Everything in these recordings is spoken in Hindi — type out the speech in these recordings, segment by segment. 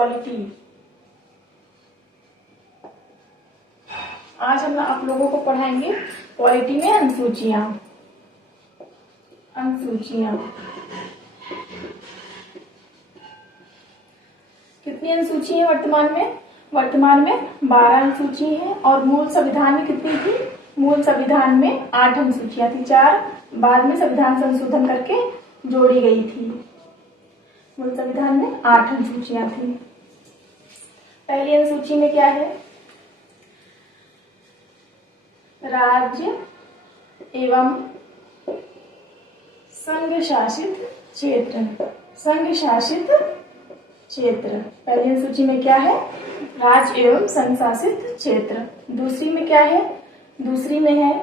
पॉलिटी। आज हम आप लोगों को पढ़ाएंगे पॉलिटी में अनुसूचियां। कितनी अनुसूची है वर्तमान में? वर्तमान में 12 अनुसूची है। और मूल संविधान में कितनी थी? मूल संविधान में 8 अनुसूचियां थी, 4 बाद में संविधान संशोधन करके जोड़ी गई थी। मूल संविधान में 8 अनुसूचियां थी। पहली अनुसूची में क्या है? राज्य एवं संघ शासित क्षेत्र। संघ शासित क्षेत्र। पहली अनुसूची में क्या है? राज्य एवं संघ शासित क्षेत्र। दूसरी में क्या है? दूसरी में है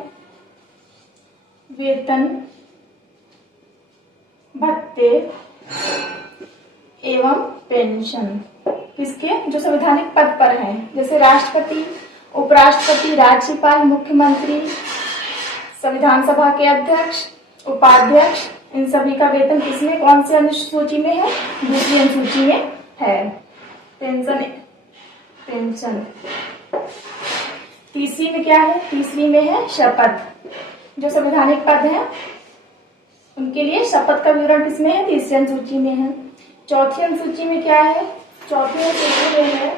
वेतन, भत्ते एवं पेंशन। किसके? जो संवैधानिक पद पर हैं, जैसे राष्ट्रपति, उपराष्ट्रपति, राज्यपाल, मुख्यमंत्री, संविधान सभा के अध्यक्ष, उपाध्यक्ष, इन सभी का वेतन किसमें, कौन सी अनुसूची में है? दूसरी अनुसूची में है। पेंशन। तीसरी में क्या है? तीसरी में है शपथ। जो संवैधानिक पद हैं उनके लिए शपथ का विवरण किसमें है? तीसरी अनुसूची में है। चौथी अनुसूची में क्या है? चौथी अनुसूची में है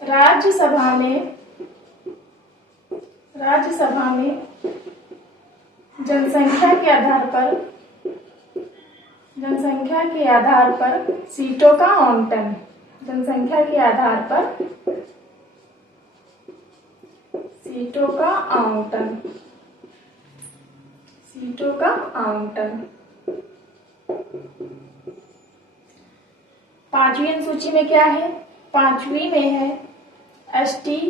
राज्यसभा में जनसंख्या के आधार पर सीटों का आवंटन। जनसंख्या के आधार पर सीटों का आवंटन। पांचवी अनुसूची में क्या है? पांचवी में है एसटी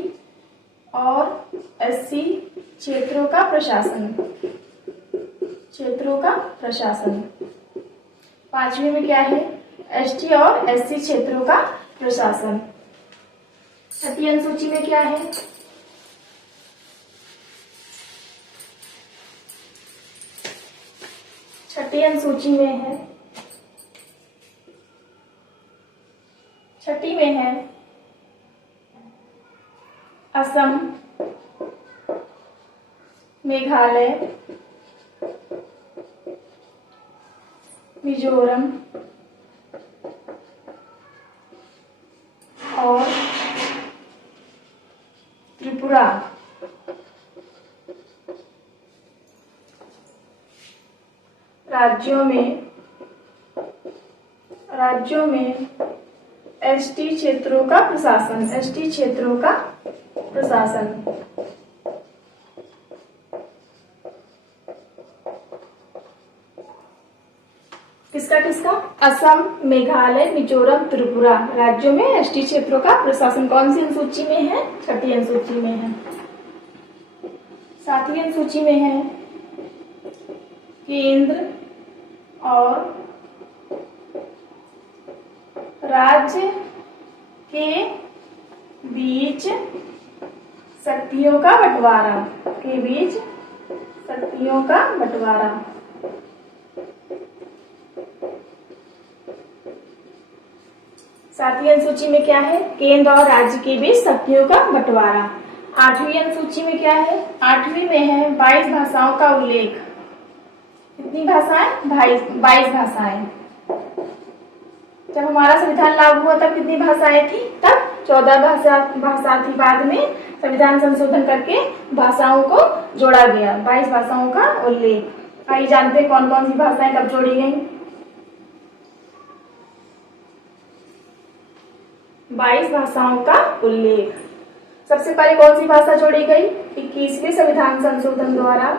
और एससी क्षेत्रों का प्रशासन। पांचवी में क्या है? एसटी और एससी क्षेत्रों का प्रशासन। छठी अनुसूची में क्या है? छठी अनुसूची में है असम, मेघालय, मिजोरम और त्रिपुरा। राज्यों में एसटी क्षेत्रों का प्रशासन। किसका? असम, मेघालय, मिजोरम, त्रिपुरा राज्यों में एसटी क्षेत्रों का प्रशासन कौन सी अनुसूची में है? छठी अनुसूची में है। सातवीं अनुसूची में है केंद्र और राज्य के बीच शक्तियों का बंटवारा। सातवीं अनुसूची में क्या है? केंद्र और राज्य के बीच शक्तियों का बंटवारा। आठवीं अनुसूची में क्या है? आठवीं में है 22 भाषाओं का उल्लेख। कितनी भाषाएं? 22 भाषाएं। जब हमारा संविधान लागू हुआ तब कितनी भाषाएं थी? तब 14 भाषा थी। बाद में संविधान संशोधन करके भाषाओं को जोड़ा गया। 22 भाषाओं का उल्लेख। आइए जानते हैं कौन कौन सी भाषाएं कब जोड़ी गई। 22 भाषाओं का उल्लेख। सबसे पहले कौन सी भाषा जोड़ी गई? 21वें संविधान संशोधन द्वारा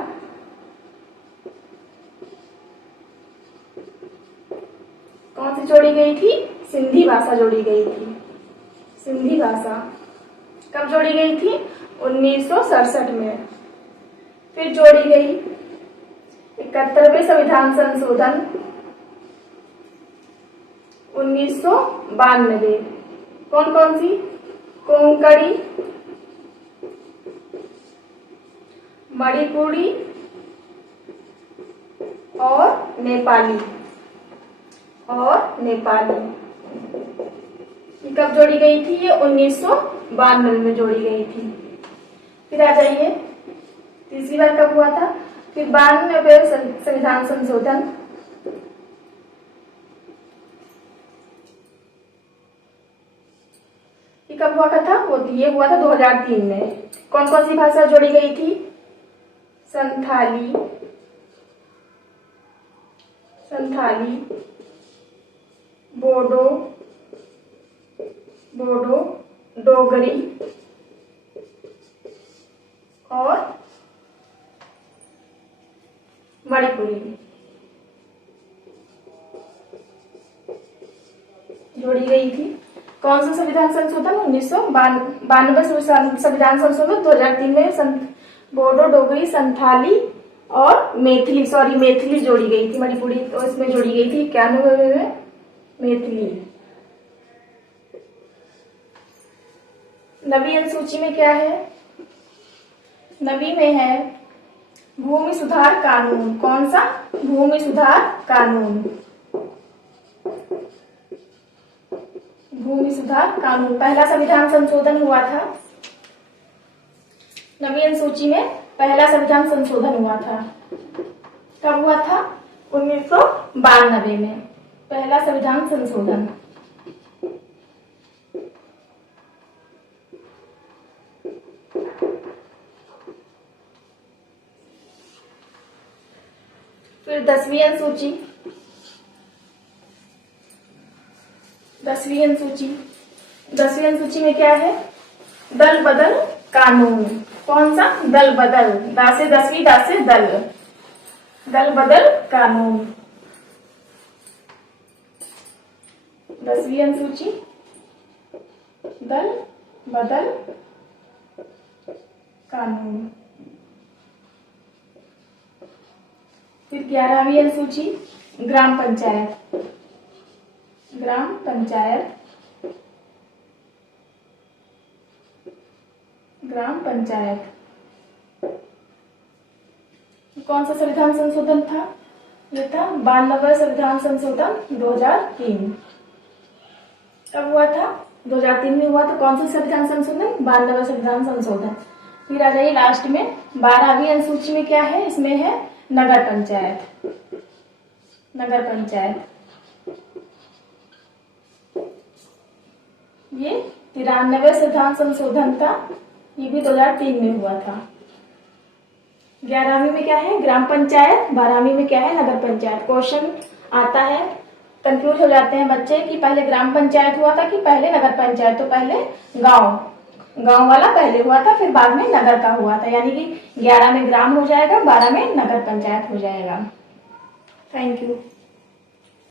कौन सी जोड़ी गई थी? सिंधी भाषा जोड़ी गई थी। सिंधी भाषा कब जोड़ी गई थी? 1967 में। फिर जोड़ी गई 71वें संविधान संशोधन 1992। कौन कौन सी? कोंकणी, मणिपुरी, और नेपाली ये कब जोड़ी गई थी? ये 1992 में जोड़ी गई थी। फिर आ जाइए, तीसरी बार कब हुआ था? फिर 92वें संविधान संशोधन। ये कब हुआ था? ये हुआ था 2003 में। कौन कौन सी भाषा जोड़ी गई थी? संथाली, बोडो, डोगरी और मणिपुरी जोड़ी गई थी। कौन सा संविधान संशोधन? 1992 संविधान संशोधन 2003 में बोडो, डोगरी, संथाली और मैथिली जोड़ी गई थी। मणिपुरी तो इसमें जोड़ी गई थी 91 में मैथिली। नवी अनुसूची में क्या है? नवी में है भूमि सुधार कानून। कौन सा? भूमि सुधार कानून। भूमि सुधार कानून पहला संविधान संशोधन हुआ था। नवी अनुसूची में पहला संविधान संशोधन हुआ था। कब हुआ था? 1992 में पहला संविधान संशोधन। फिर 10वीं अनुसूची। 10वीं अनुसूची में क्या है? दल बदल कानून। कौन सा? दल बदल, दा से 10वीं, दा से दल बदल कानून। 10वीं अनुसूची दल बदल कानून। फिर 11वीं अनुसूची ग्राम पंचायत। कौन सा संविधान संशोधन था? ये था 92 संविधान संशोधन 2003। कब हुआ था? 2003 में हुआ था। कौन सा संविधान संशोधन? 92 संविधान संशोधन। फिर आ जाइए लास्ट में 12वीं अनुसूची में क्या है? इसमें है नगर पंचायत। ये 93 संविधान संशोधन था। ये भी 2003 में हुआ था। 11वीं में क्या है? ग्राम पंचायत। 12वीं में क्या है? नगर पंचायत। क्वेश्चन आता है, कंफ्यूज हो जाते हैं बच्चे कि पहले ग्राम पंचायत हुआ था कि पहले नगर पंचायत। तो पहले गांव वाला पहले हुआ था, फिर बाद में नगर का हुआ था। यानी कि 11 में ग्राम हो जाएगा, 12 में नगर पंचायत हो जाएगा। Thank you.